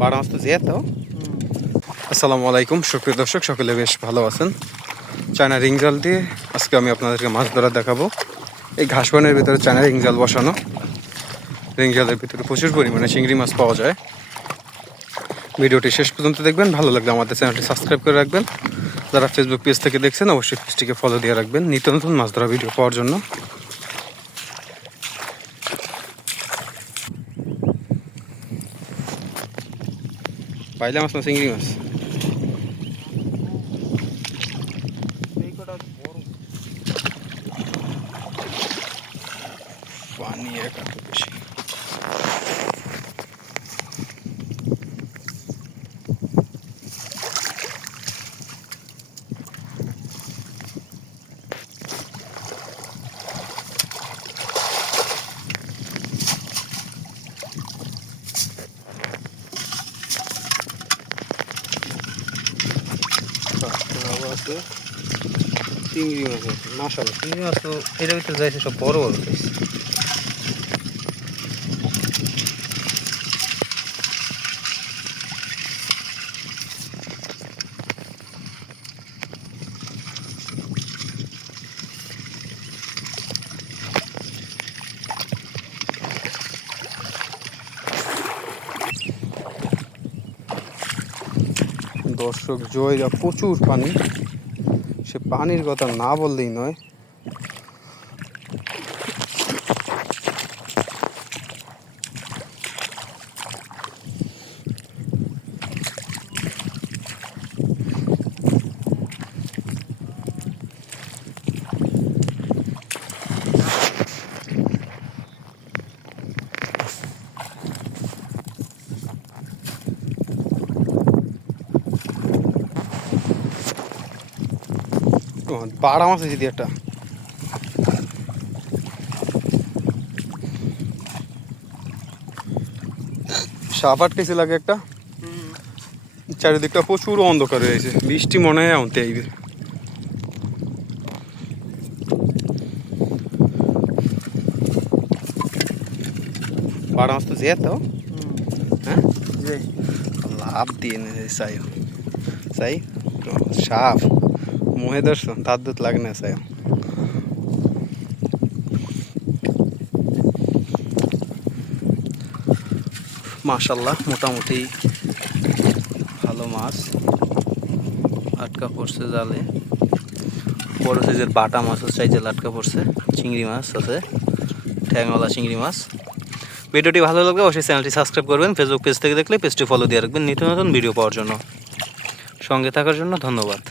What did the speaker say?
বারো মাস তো যেত। আসসালামু আলাইকুম সুপ্রিয় দর্শক, সকলে বেশ ভালো আছেন। চায়না রিং জাল দিয়ে আজকে আমি আপনাদেরকে মাছ ধরা দেখাবো। এই ঘাস বনের ভিতরে চায়না রিং জাল বসানো। রিং জালের ভিতরে প্রচুর পরিমাণে চিংড়ি মাছ পাওয়া যায়। ভিডিওটি শেষ পর্যন্ত দেখবেন, ভালো লাগলে আমাদের চ্যানেলটি সাবস্ক্রাইব করে রাখবেন। যারা ফেসবুক পেজ থেকে দেখছেন অবশ্যই পেজটিকে ফলো দিয়ে রাখবেন নিত্য নতুন মাছ ধরা ভিডিও পাওয়ার জন্য। পাইলে মাছ না চিংড়ি মাছ? পানি এত বেশি। চিংড়ি মাছ আছে মাশাআল্লাহ। চিংড়ি মাছ তো এর ভিতরে যাইছে সব বড় বড় সাইজ। দর্শক জয়রা প্রচুর পানি, সে পানির কথা না বললেই নয়। বাড়া মাছ আছে একটা। সাপ আটকেছে লাগে একটা। চারিদিকটা প্রচুর অন্ধকার হয়েছে, বৃষ্টি মনে হয় আনতে আইবে। বাড়া মাছ তো যেত। হ্যাঁ, লাভ দিয়ে চাই চাই সাপ মোহে দর্শন তার দুধ লাগে না চাই। মাশাআল্লাহ মোটামুটি ভালো মাছ আটকা পড়ছে জালে। বড় সাইজের বাটা মাছ সাইজে আটকা পড়ছে। চিংড়ি মাছ আছে, ঠ্যাংওয়ালা চিংড়ি মাছ। ভিডিওটি ভালো লাগলে অবশ্যই চ্যানেলটি সাবস্ক্রাইব করবেন। ফেসবুক পেজ থেকে দেখলে পেজটি ফলো দিয়ে রাখবেন নিত্য নতুন ভিডিও পাওয়ার জন্য। সঙ্গে থাকার জন্য ধন্যবাদ।